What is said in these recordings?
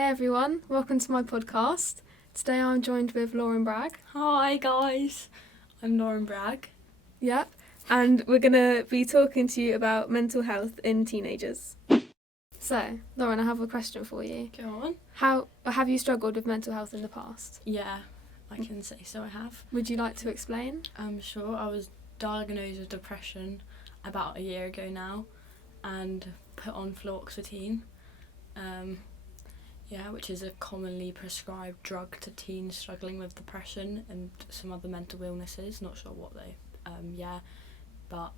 Hey everyone, welcome to my podcast. Today I'm joined with Lauren Bragg. Hi guys, I'm Lauren Bragg. Yep, and we're going to be talking to you about mental health in teenagers. So, Lauren, I have a question for you. Go on. How have you struggled with mental health in the past? Yeah, I can say so I have. Would you like to explain? Sure. I was diagnosed with depression about a year ago now and put on fluoxetine, which is a commonly prescribed drug to teens struggling with depression and some other mental illnesses, not sure what though. But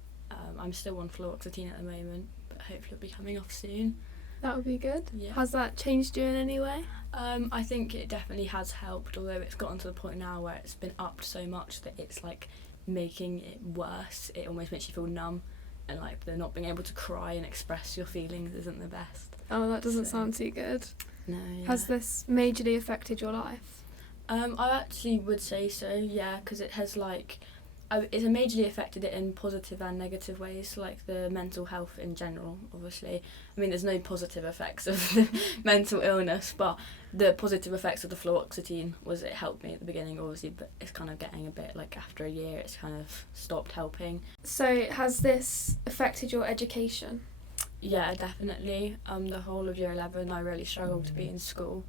I'm still on fluoxetine at the moment, but hopefully it'll be coming off soon. That would be good. Yeah. Has that changed you in any way? I think it definitely has helped, although it's gotten to the point now where it's been upped so much that it's like making it worse. It almost makes you feel numb, and like the not being able to cry and express your feelings isn't the best. Oh, that doesn't sound too good. No. Yeah. Has this majorly affected your life? I actually would say so, yeah, because it has it's majorly affected it in positive and negative ways, like the mental health in general, obviously. I mean, there's no positive effects of the mental illness, but the positive effects of the fluoxetine was it helped me at the beginning, obviously, but it's kind of getting a bit, like, after a year, it's kind of stopped helping. So, has this affected your education? Yeah, definitely. The whole of year 11, I really struggled to be in school,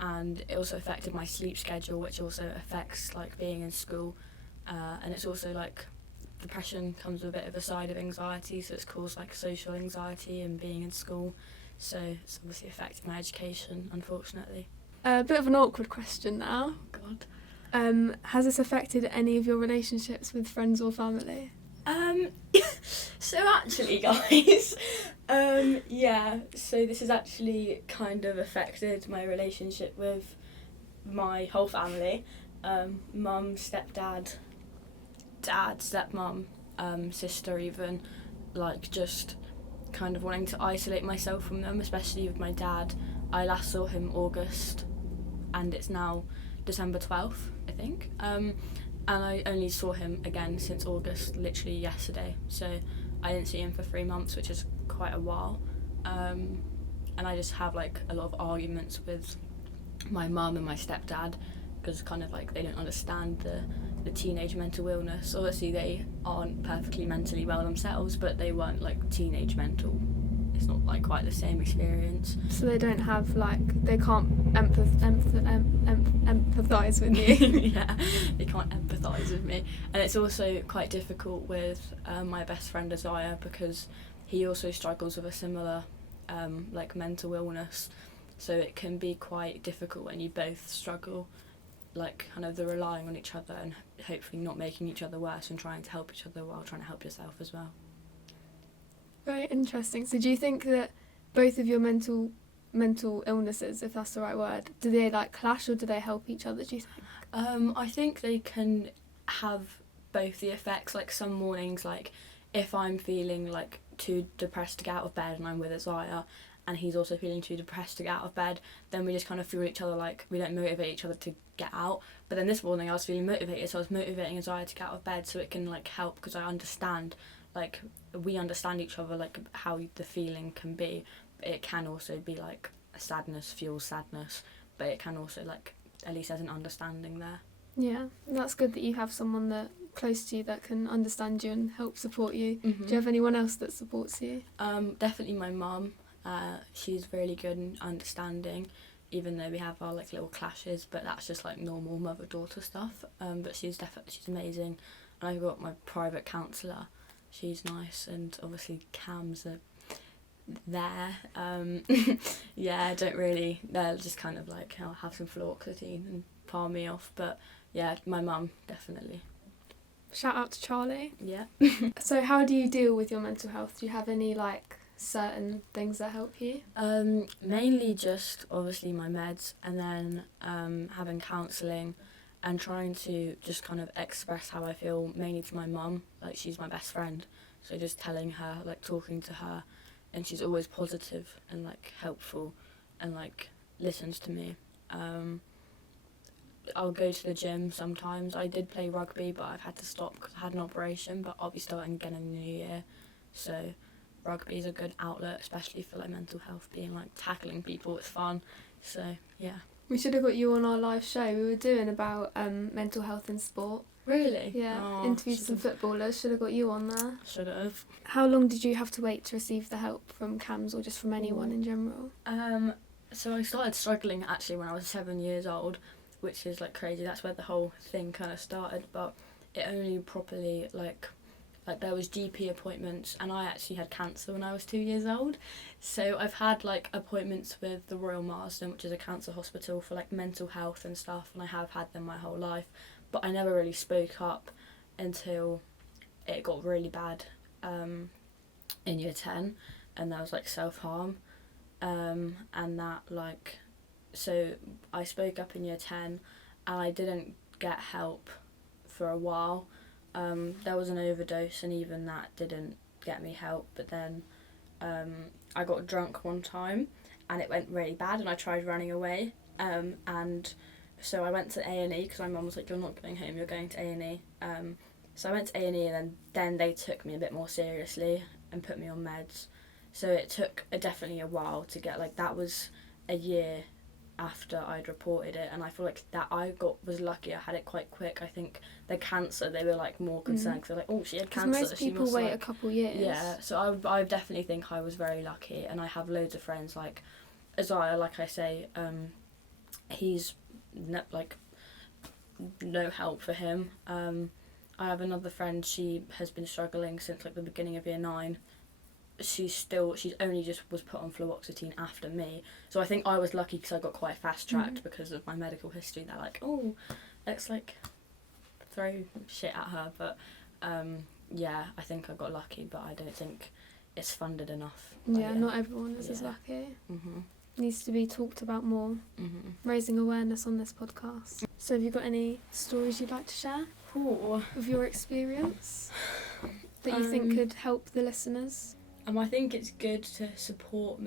and it also affected my sleep schedule, which also affects, like, being in school. And it's also like depression comes with a bit of a side of anxiety, so it's caused like social anxiety and being in school, so it's obviously affected my education, unfortunately. A bit of an awkward question now. Oh God. Has this affected any of your relationships with friends or family? So actually guys, so this has actually kind of affected my relationship with my whole family. Mum, stepdad, dad, stepmom, sister even, like just kind of wanting to isolate myself from them, especially with my dad. I last saw him August and it's now December 12th, I think. And I only saw him again since August, literally yesterday. So I didn't see him for 3 months, which is quite a while. And I just have like a lot of arguments with my mum and my stepdad, because kind of like they don't understand the teenage mental illness. Obviously they aren't perfectly mentally well themselves, but they weren't like teenage mental. It's not like quite the same experience. So they don't have they can't empathise with you. Yeah, they can't empathise with me. And it's also quite difficult with my best friend Isaiah, because he also struggles with a similar mental illness. So it can be quite difficult when you both struggle, like kind of the relying on each other and hopefully not making each other worse and trying to help each other while trying to help yourself as well. Very interesting. So do you think that both of your mental illnesses, if that's the right word, do they clash or do they help each other, do you think? I think they can have both the effects. Like some mornings, like if I'm feeling like too depressed to get out of bed and I'm with Isaiah and he's also feeling too depressed to get out of bed, then we just kind of feel each other, like we don't motivate each other to get out. But then this morning I was feeling motivated, so I was motivating Isaiah to get out of bed, so it can like help, because I understand, like we understand each other, like how the feeling can be. But it can also be like a sadness fuels sadness, but it can also like at least there's an understanding there. Yeah, that's good that you have someone that close to you that can understand you and help support you. Mm-hmm. Do you have anyone else that supports you? Definitely my mum. She's really good and understanding, even though we have our like little clashes, but that's just like normal mother-daughter stuff. But she's amazing. And I've got my private counsellor. She's nice, and obviously Cam's there. They're just kind of like, I'll have some fluoxetine and palm me off. But yeah, my mum definitely. Shout out to Charlie. Yeah. So how do you deal with your mental health? Do you have any certain things that help you? Mainly just obviously my meds, and then having counselling and trying to just kind of express how I feel, mainly to my mum. Like she's my best friend, so just telling her, like talking to her, and she's always positive and like helpful and like listens to me. I'll go to the gym sometimes. I did play rugby, but I've had to stop because I had an operation, but I'll be starting again in the new year. So rugby is a good outlet, especially for like mental health, being like tackling people. It's fun. So yeah. We should have got you on our live show. We were doing about mental health in sport. Really? Yeah, Oh, interviewed some footballers. Should have got you on there. Should have. How long did you have to wait to receive the help from CAMHS or just from anyone in general? So I started struggling actually when I was 7 years old, which is like crazy. That's where the whole thing kind of started. But it only properly like there was GP appointments, and I actually had cancer when I was 2 years old. So I've had like appointments with the Royal Marsden, which is a cancer hospital for like mental health and stuff, and I have had them my whole life. But I never really spoke up until it got really bad in year 10, and there was like self-harm, and that like, so I spoke up in year 10 and I didn't get help for a while. There was an overdose, and even that didn't get me help. But then I got drunk one time and it went really bad, and I tried running away, and so I went to A&E because my mum was like, you're not going home, you're going to A&E. So I went to A&E, and then they took me a bit more seriously and put me on meds. So it took definitely a while to get, like, that was a year after I'd reported it, and I feel like that was lucky. I had it quite quick. I think the cancer, they were like more concerned because they're like, oh, she had cancer. Most people wait a couple years. Yeah, so I definitely think I was very lucky, and I have loads of friends like Isaiah, like I say, he's no help for him. I have another friend, she has been struggling since like the beginning of year 9. She's only just was put on fluoxetine after me. So I think I was lucky because I got quite fast tracked because of my medical history. They're like, oh, let's like throw shit at her. But yeah, I think I got lucky, but I don't think it's funded enough. Yeah, not everyone is as lucky. Needs to be talked about more. Raising awareness on this podcast. So have you got any stories you'd like to share of your experience that you think could help the listeners? I think it's good to support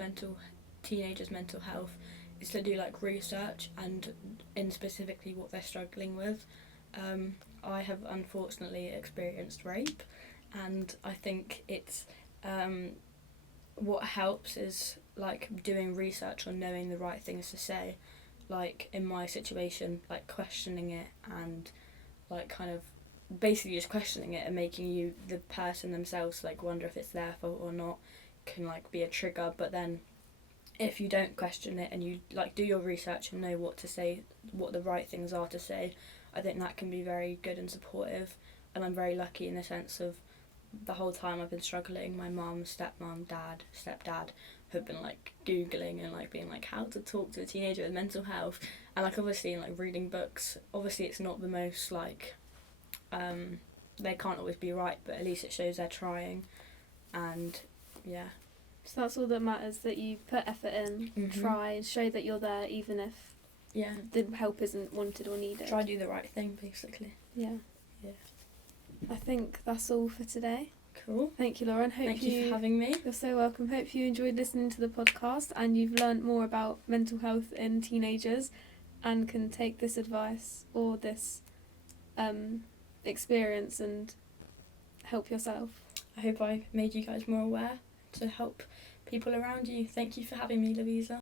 teenagers' mental health, is to do like research and in specifically what they're struggling with. I have unfortunately experienced rape, and I think it's what helps is like doing research on knowing the right things to say. Like in my situation, like questioning it and like kind of basically just questioning it and making you the person themselves like wonder if it's their fault or not can like be a trigger. But then if you don't question it and you like do your research and know what to say, what the right things are to say, I think that can be very good and supportive. And I'm very lucky in the sense of the whole time I've been struggling, my mum, stepmom, dad, stepdad have been like googling and like being like how to talk to a teenager with mental health, and like obviously like reading books, obviously it's not the most like they can't always be right, but at least it shows they're trying. And yeah, so that's all that matters, that you put effort in, try and show that you're there even if the help isn't wanted or needed. Try to do the right thing basically. Yeah. I think that's all for today. Cool. Thank you, Lauren. Thank you for having me. You're so welcome. Hope you enjoyed listening to the podcast and you've learnt more about mental health in teenagers and can take this advice or this experience and help yourself. I hope I made you guys more aware to help people around you. Thank you for having me, Louisa.